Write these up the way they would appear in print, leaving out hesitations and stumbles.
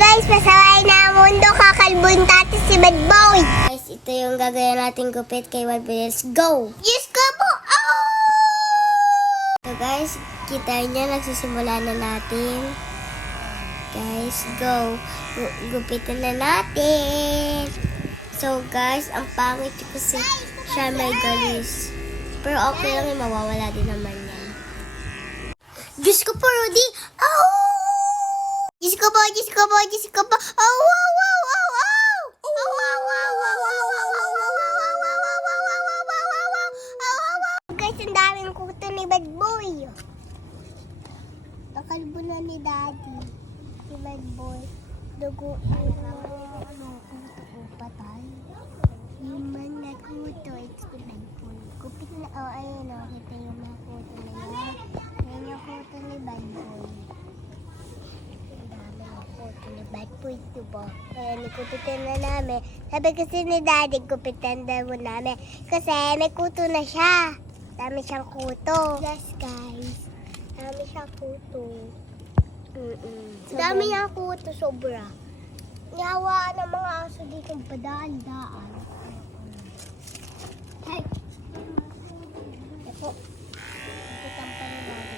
guys, pasaway na ang mundo, kakalbon tati si Bad Boy. Guys, ito yung gagawin natin gupit kay Bad Boy. Let's go! Yes ka po! Oh! So guys, kita niya, nagsisimula na natin. Guys, go! Gupitin na natin! So guys, ang pangit kasi siya may galis. Pero okay lang yung mawawala din naman yan. Diyos ko po, Rudy! Oh! Diyos ko po, Diyos ko po, Diyos ko po! Oh, wow, wow, wow, wow! Oh, wow, wow, wow, wow, wow, wow, wow, wow, wow, wow, wow, wow, wow, wow, wow, wow, wow. Guys, ang daming kuto ni Bad Boy. Nakalbo na ni Daddy. Si Bad Boy. Duguin na kuto patay. Yung mga kuto, it's the Bad Boy. Kupit na, oh, ayun, oh, kita yung mga kuto na yan. Ayun yung kuto ni Bad Boy. Ni Bad Boy, diba? Kaya nikupitan na namin. Sabi kasi ni Daddy, kupitan daw namin. Kasi may kuto na siya. Dami siyang kuto. Yes, guys. Dami siyang kuto. Dami niyang kuto, sobra. Niyawaan ng mga aso dito padaan-daan. Hey! Ito. Kupitan pa ni Daddy.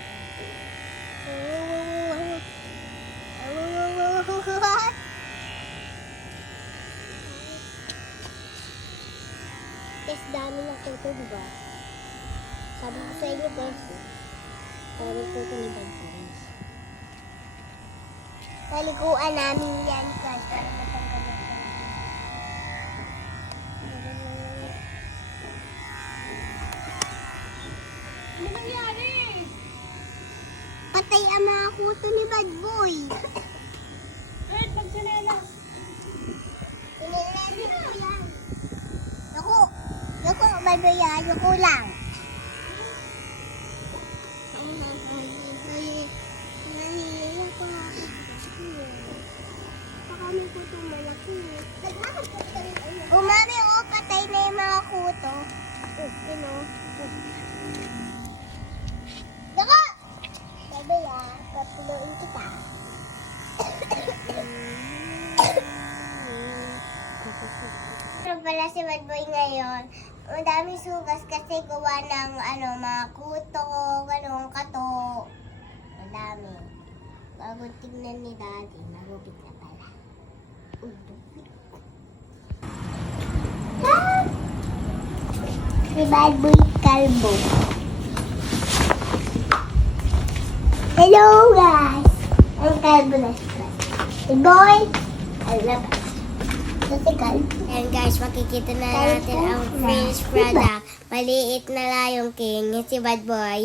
Guys, dami na kuto, diba? Sabi ko sa inyo, guys, dami kuto ni Bad Boy. Taliguan namin yan, guys. Para matanggal na ito. Ano nangyari? Patay ang mga kuto ni Bad Boy. Kurt, magsinelas. Sinelas ko yan. Naku, Bad Boy, ayoko lang. Baka may kuto malaki. Umami, patay na yung mga kuto. Naku! Bad Boy, papuloin kita. Pero pala si Bad Boy ngayon, ang daming sugas kasi gawa ng mga kuto, ganun, kato. Ang dami. Bago tignan ni Daddy, nagupit na pala. Si Bad Boy kalbo. Hello guys! Ang kalbo na siya. Si Boy, alabas. Ayan guys, makikita na natin ang finished product. Maliit na lang yung king, si Bad Boy.